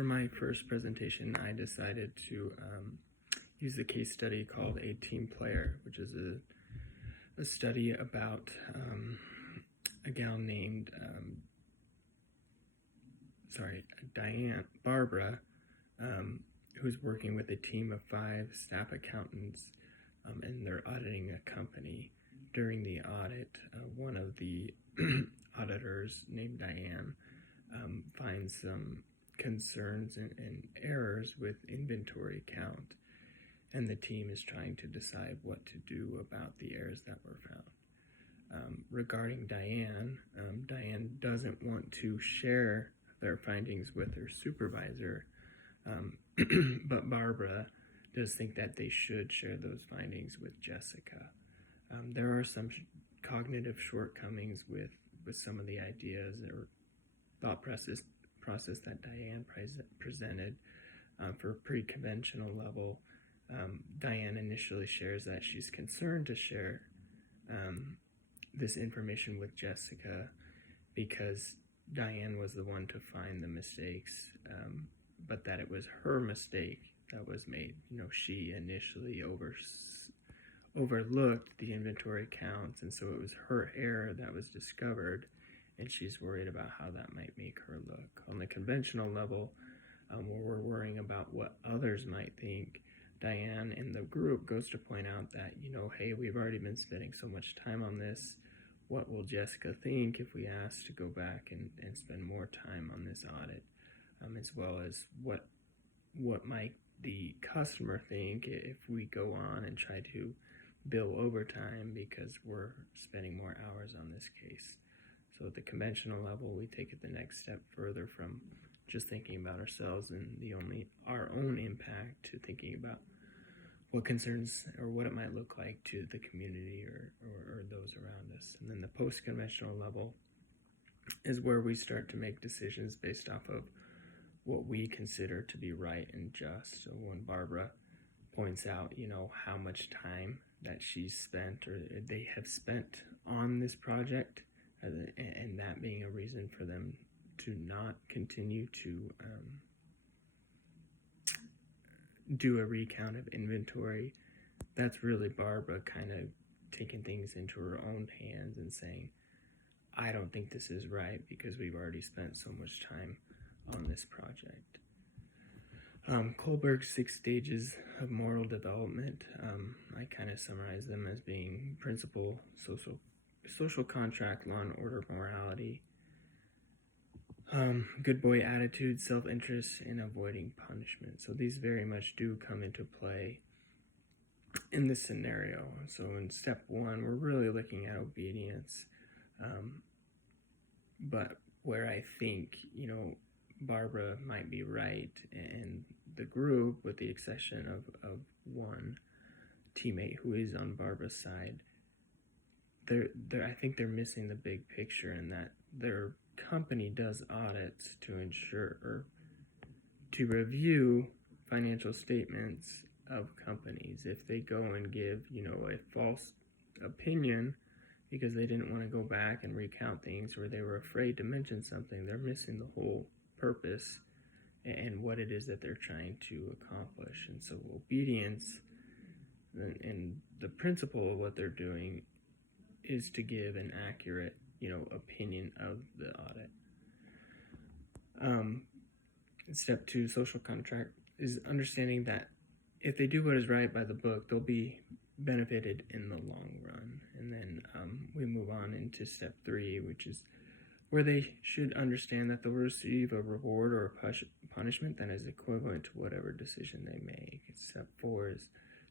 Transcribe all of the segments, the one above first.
for my first presentation, I decided to use a case study called A Team Player, which is a study about a gal named, Barbara, who's working with a team of 5 staff accountants, and they're auditing a company. During the audit, one of the auditors named Diane finds some concerns and errors with inventory count, and the team is trying to decide what to do about the errors that were found. Regarding Diane, Diane doesn't want to share their findings with her supervisor, but Barbara does think that they should share those findings with Jessica. There are some cognitive shortcomings with some of the ideas or thought process that Diane presented. For a pre-conventional level, Diane initially shares that she's concerned to share this information with Jessica because Diane was the one to find the mistakes, but that it was her mistake that was made. She initially overlooked the inventory counts, and so it was her error that was discovered, and she's worried about how that might make her look. On the conventional level, where we're worrying about what others might think, Diane in the group goes to point out that, hey, we've already been spending so much time on this. What will Jessica think if we ask to go back and spend more time on this audit, as well as what might the customer think if we go on and try to bill overtime because we're spending more hours on this case. So at the conventional level, we take it the next step further from just thinking about ourselves and our own impact to thinking about what concerns or what it might look like to the community or those around us. And then the post-conventional level is where we start to make decisions based off of what we consider to be right and just. So when Barbara points out, how much time that she's spent or they have spent on this project, and that being a reason for them to not continue to do a recount of inventory, that's really Barbara kind of taking things into her own hands and saying, I don't think this is right because we've already spent so much time on this project. Kohlberg's 6 stages of moral development, I kind of summarize them as being principle, social contract, law and order, morality, good boy attitude, self-interest, and avoiding punishment. So these very much do come into play in this scenario. So in step 1, we're really looking at obedience, but where I think, Barbara might be right, and the group, with the exception of one teammate who is on Barbara's side, I think they're missing the big picture in that their company does audits to ensure or to review financial statements of companies. If they go and give, a false opinion because they didn't want to go back and recount things or they were afraid to mention something, they're missing the whole purpose and what it is that they're trying to accomplish. And so obedience and the principle of what they're doing is to give an accurate, opinion of the audit. Step 2, social contract, is understanding that if they do what is right by the book, they'll be benefited in the long run. And then we move on into step 3, which is where they should understand that they'll receive a reward or a punishment that is equivalent to whatever decision they make. Step 4 is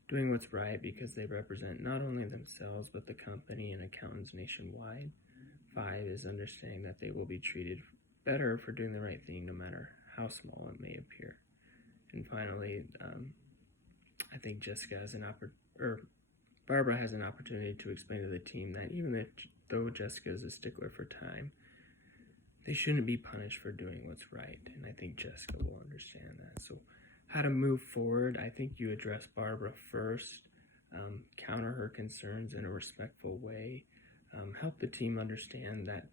doing what's right because they represent not only themselves but the company and accountants nationwide. 5 is understanding that they will be treated better for doing the right thing no matter how small it may appear. And finally, I think Barbara has an opportunity to explain to the team that even though Jessica is a stickler for time, they shouldn't be punished for doing what's right, and I think Jessica will understand that. So how to move forward, I think you address Barbara first, counter her concerns in a respectful way, help the team understand that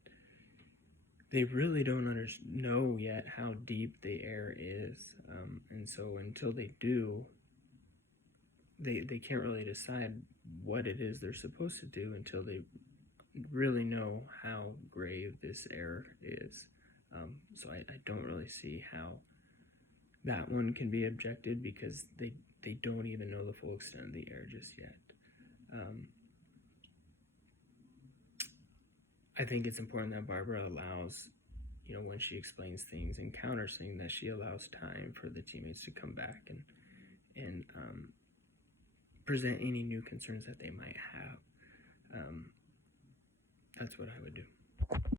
they really don't know yet how deep the air is, and so until they do, they can't really decide what it is they're supposed to do until they really know how grave this error is. So I don't really see how that one can be objected, because they don't even know the full extent of the error just yet. I think it's important that Barbara allows, when she explains things and counters things, that she allows time for the teammates to come back and present any new concerns that they might have. That's what I would do.